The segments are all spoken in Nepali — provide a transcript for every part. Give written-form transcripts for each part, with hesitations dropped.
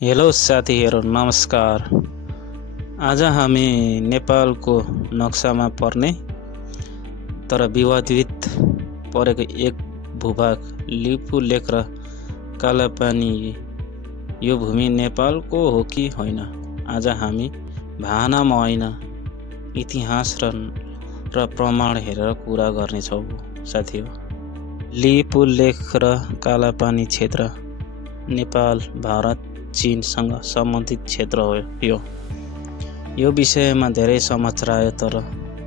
हेलो साथीहरू नमस्कार। आज हामी नेपालको नक्सामा पर्ने तर विवादित परेको एक भूभाग लिपुलेख र कालापानी यो भूमि नेपालको हो कि होइन, आज हामी भावनामा होइन इतिहास र प्रमाण हेरेर कुरा गर्नेछौँ साथीहरू। लिपुलेख र कालापानी क्षेत्र नेपाल, भारत, चीनसँग सम्बन्धित क्षेत्र हो। यो विषयमा धेरै समाचार आयो, तर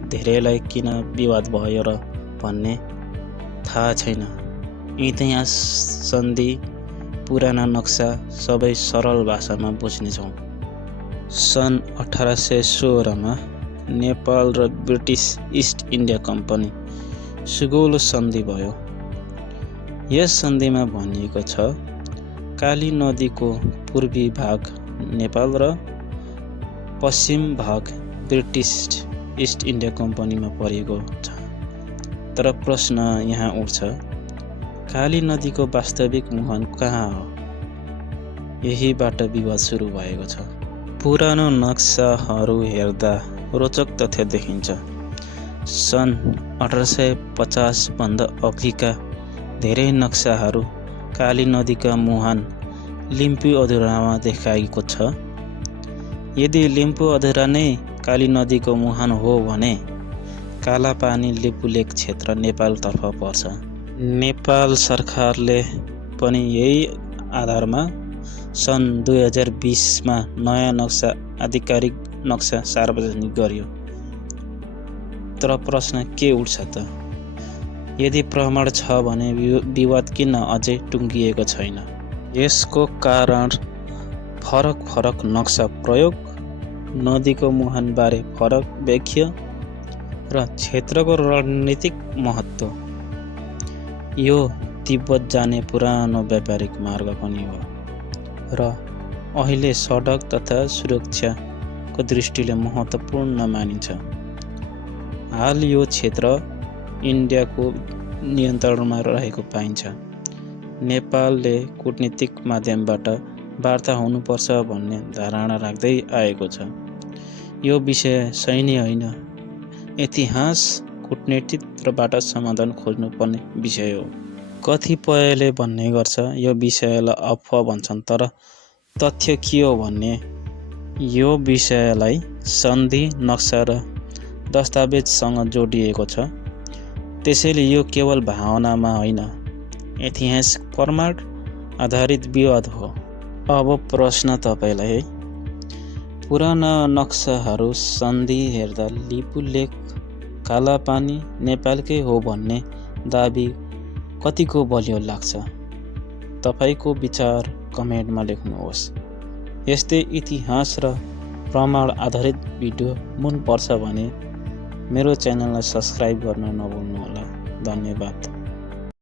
धेरैलाई किन विवाद भयो र भन्ने थाहा छैन। इतिहास, सन्धि, पुराना नक्सा सबै सरल भाषामा बुझ्नेछौँ। सन् 1816 मा नेपाल र ब्रिटिस इस्ट इन्डिया कम्पनी सुगौलो सन्धि भयो। यस सन्धिमा भनिएको छ, काली नदीको पूर्वी भाग नेपाल र पश्चिम भाग ब्रिटिस इस्ट इन्डिया कम्पनीमा परेको छ। तर प्रश्न यहाँ उठ्छ, काली नदीको वास्तविक मुहान कहाँ हो? यहीबाट विवाद सुरु भएको छ। पुरानो नक्साहरू हेर्दा रोचक तथ्य देखिन्छ। सन् 1850 भन्दा अघिका धेरै नक्साहरू काली नदीका मुहान लिम्बू अधुरामा देखाएको छ। यदि लिम्बू अधुरा नै काली नदीको मुहान हो भने कालापानी लिपुलेख क्षेत्र नेपालतर्फ पर्छ। नेपाल सरकारले पनि यही आधारमा सन् 2020 मा नयाँ नक्सा आधिकारिक नक्सा सार्वजनिक गर्यो। तर प्रश्न के उठ्छ त? यदि प्रमाण छ भने विवाद किन अझै टुङ्गिएको छैन? यसको कारण फरक नक्सा प्रयोग, नदीको मुहानबारे फरक व्याख्या र क्षेत्रको रणनीतिक महत्त्व। यो तिब्बत जाने पुरानो व्यापारिक मार्ग पनि हो र अहिले सडक तथा सुरक्षाको दृष्टिले महत्त्वपूर्ण मानिन्छ। हाल यो क्षेत्र इन्डियाको नियन्त्रणमा रहेको पाइन्छ। नेपालले कूटनीतिक माध्यमबाट वार्ता हुनुपर्छ भन्ने धारणा राख्दै आएको छ। यो विषय सैन्य होइन, इतिहास, कूटनीतिबाट समाधान खोज्नुपर्ने विषय हो। कतिपयले भन्ने गर्छ यो विषयलाई अफवाह भन्छन्, तर तथ्य के हो भने यो विषयलाई सन्धि, नक्सा र दस्तावेजसँग जोडिएको छ। त्यसैले यो केवल भावनामा होइन, ऐतिहासिक प्रमाण आधारित विवाद हो। अब प्रश्न तपाईँलाई है, पुराना नक्साहरू सन्धि हेर्दा लिपुलेख कालापानी नेपालकै हो भन्ने दाबी कतिको बलियो लाग्छ? तपाईँको विचार कमेन्टमा लेख्नुहोस्। यस्तै इतिहास र प्रमाण आधारित भिडियो मन पर्छ भने मेरो च्यानललाई सब्स्क्राइब गर्न नभुल्नुहोला। धन्यवाद।